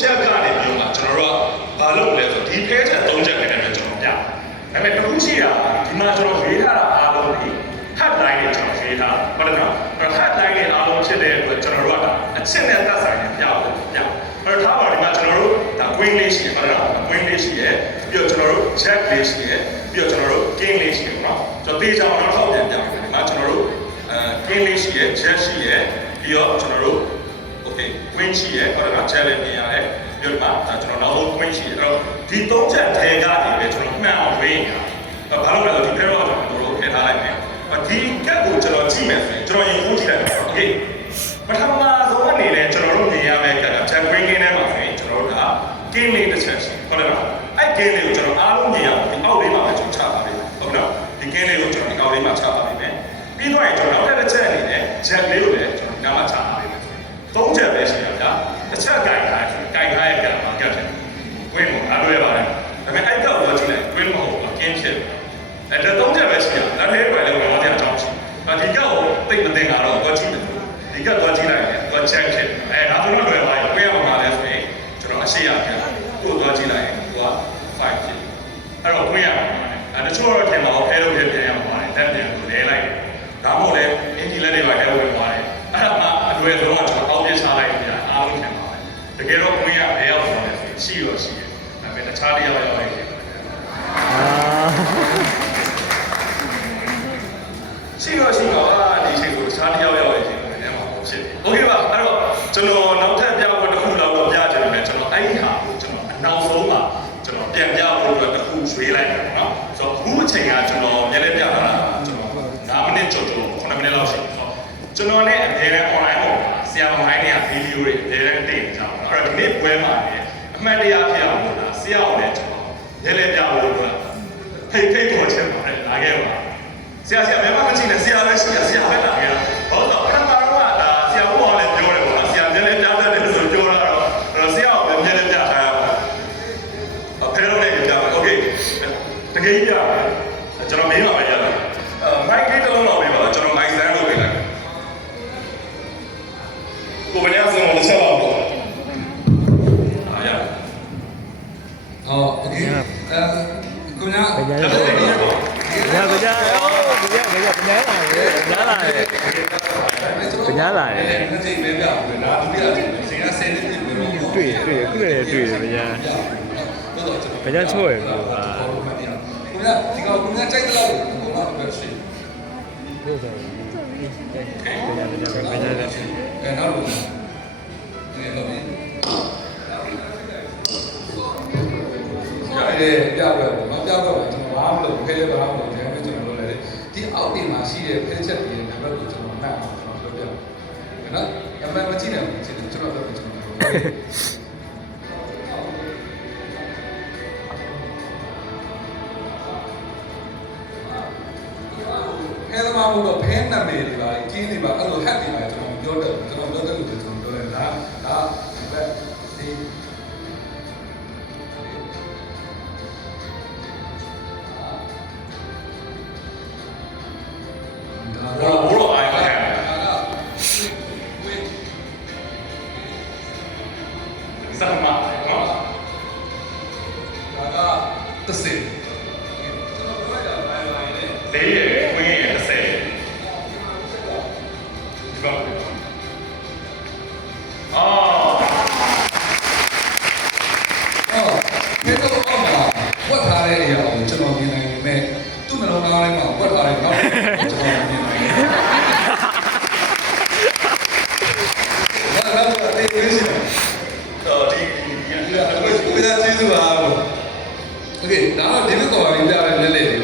ချက်ကနေပြီးတော့ကျွန်တော်တို့ကဘာလုပ်လဲဆိုဒီဖဲချက်3ချက်နဲ့ကျွန်တော်ပြဒါပေမဲ့တစ်ခုရှိတာဒီမှာကျွန်တော်ရေးထားတာအားလုံးဒီ headline တွေကျွန်တော်ရေးထားဟုတ်တယ်နော်အဲ့ headline တွေအားလုံးဖြစ်တဲ့အတွက်ကျွန်တော်တို့ကအချက်နဲ့သက်ဆိုင်တဲ့ပြဖို့ပြအဲ့ထားပါဒီမှာကျွန်တော်တို့ဒါ queen လေးရှိရဟုတ်တယ်နော် queen လေးရှိရပြီးတော့ကျွန်တော်တို့ jack လေးရှိရပြီးတော့ကျွန်တော်တို့ king လေးရှိရနော်ကျွန်တော်တေးချောင်းတော့ထောက်ပြန်ပြမယ်ဒီမှာကျွန်တော်တို့king လေးရှိရ jack ရှိရပြီးတော့ကျွန်တော်တို့ okay queen ရှိရဟုတ်တယ်နော် jack လေးမြင်ရတယ်ပြီးတော့ကျွန်တော်နောက်ဆုံး queen ရှိရအဲ့တော့ဒီ၃ချက်ထဲကနေပဲကျွန်တော်မှန်အောင်ရေးနေတာဘာလို့လဲဆိုဒီ pair တော့ကျွန်တော်တို့ထည့်ထားလိုက်မယ်ဒီကက်ကိုကျွန်တော်ကြည့်မယ်ဆိုရင်ကျွန်တော်ရင်ဦးကြည့်လိုက်ပါโอเคပထမဆုံးအနေနဲ့ကျွန်တော်တို့မြင်ရမယ့်ကက်က jack queen king ထဲမှာဆိုရင်ကျွန်တော်တို့က king လေးတစ်ချက်ရှိဟုတ်တယ်နော်အဲ့ king လေးကိုကျွန်တော်အားလုံးမြင်ရအောင်ဒီအောက်လေးမှာပဲကျွန်တော်ချပါလိမ့်မယ်ဟုတ်နော်ဒီ king လေးကိုကျွန်တော်ဒီအောက်လေးမှာချပါလိမ့်မယ်ပြီးတော့ကျွန်တော်နောက်တစ်ချက်အနေနဲ့ jack လေးကိုလည်းကျွန်တော်ဒီနားမှာချပါလိမ့်မယ်၃ချက်ပဲရှိတာဗျာတစ်ချက်ကင်ထားရဲ့ကက်မှာကက်တယ် queen ကိုအားလွဲပါတယ်ဒါပေမဲ့အဲ့ကောက်တော့ကြည့်လိုက် queen မဟုတ်ဘူး king ဖြစ်အဲ့ဒါ၃ချက်ပဲရှိတာလက်ထဲပဲလည်းဝင်သွားတဲ့အကြောင်းရှိဒီကောက်ကိုသိမသိတာတော့တော့ကြည့်တယ်ဒီကတော့ကြည့်လိုက်ရင်တော့ check ဖြစ်ဒါကျွန်တော်လွယ်ပါရင်ကိုရမှာလဲဆိုရင်ကျွန်တော်အရှိရပြန်ကိုတော့ကြည့်လိုက်ရင်သူက5ဖြစ်အဲ့တော့ကိုရမှာတချို့တော့ထင်ပါအောင်ဖဲလို့ပြန်ရမှာပါတယ်တက်ပြန်ကိုလဲလိုက်ဒါမှမဟုတ်လဲအင်ဂျီလက်တွေပါခဲဝင်သွားတယ်အဲ့ဒါမှအလွယ်ဆုံးကကျွန်တော်အောက်ပြချလိုက်ပြန်အားလုံးထင်ပါတယ်တကယ်တော့ကိုရဘယ်ရောက်သွားလဲဆိုရင်ရှိတော့ရှိတယ်ဒါပေမဲ့တခြားတရားရောက်လိုက်တယ်ရှိတော့ရှိတော့ဒီချိန်ကိုတခြားတရားရောက်လိုက်တယ်โอเคပါအဲ့တော့ကျွန်တော်နောက်ထပ်ပြဖို့တစ်ခုလောက်တော့ပြချင်တယ်ကျွန်တော်အဲ့ဒီဟာကိုကျွန်တော်အနောက်ဆုံးမှာကျွန်တော်ပြန်ပြဖို့အတွက်တစ်ခုရွေးလိုက်တယ်เนาะဆိုတော့အခုအချိန်ကကျွန်တော်ပြန်လဲပြတာကျွန်တော်9မိနစ်ကျော်9မိနစ်လောက်ရှိတယ်ကျွန်တော်လည်းအများနဲ့ online ပေါ်မှာဆရာonline တွေကဗီဒီယိုတွေအများနဲ့တင်ကြအောင်အဲ့တော့ဒီနေ့ပွဲမှာလည်းအမှန်တရားဖြစ်အောင်လို့လားဆရာအောင်လည်းကျွန်တော်လဲပြဖို့အတွက်ဖိတ်ပေါ်ချက်ပါတယ်လာခဲ့ပါဆရာဘယ်မှမကြည့်နဲ့ဆရာပဲရှိရဆရာပဲလာခဲ့တာဟုတ်တော့ပထမတော့ဆရာဘုရားလည်းပြောတယ်ပေါ့ဆရာလည်းလည်းကြားတယ်ဆိုပြောတာတော့ဆရာကလည်းလည်းကြားထားရပါဖဲလို့လည်းကြားပါโอเคတကယ်ပြကျွန်တော်မင်းပါပဲရတာမိုက်လေးတစ်လုံးတော့ပေးပါကျွန်တော်မိုက်ဆန်းလို့ပေးလိုက်ကိုဘယ်နဲ့ဆိုတော့ဆက်ပါတော့အားရโอเคကိုညာဗျာလာတယ်နှစ်ချိန်ပဲပြဘူးလားဒုတိယချိန်ပဲချိန်က10နှစ်ပြည့်ပြီးတော့တွေ့ဗျာဗျာချော့ရယ်ကွာကိုညာဒီကောင်ကိုညာကြိုက်တယ်လို့ကိုမပြောရှိဟုတ်တယ်ဗျာနောက်လို့ဒီလိုပဲရတယ်ပြပွဲပေါ့နော်ပြပွဲမှာကျွန်တော်ဘာမှမလုပ်ခဲလဲဘာမှမလုပ်တယ်ကျွန်တော်လုပ်လိုက်တယ်ဒီအောက်တင်မှာရှိတဲ့ဖဲချက်တွေနံပါတ်ကိုကျွန်တော်မှတ်အောင်ကျွန်တော်ပြောပြနော်နံပါတ်မကြည့်နိုင်ဘူးကျွန်တော်ပြောပြကျွန်တော်ခဲသမားတို့ဖဲနာမည်တွေပါကျင်းတွေပါအဲ့လိုဟက်တွေပါကျွန်တော်ပြောတယ်လို့ကျွန်တော်ပြောတယ်ဒါဘယ်ဒီဘောအိုင်ပါစမ်းမနော်ဒါက30ဒေးရဝင်ရ30ဒီပါဒီတော့ဝတ်ထားတဲ့အရာကိုကျွန်တော်မြင်နိုင်ပေမဲ့သူ့နှလုံးသားထဲမှာဝတ်ထားတဲ့နောက်ကျွန်တော်မြင်နိုင်တယ်ဘာလို့လဲဒီလိုရှိဒီကိုယ်ကကျေးဇူးပါโอเคဒါတော့ဒီလိုတော့ပြပြတယ်လေ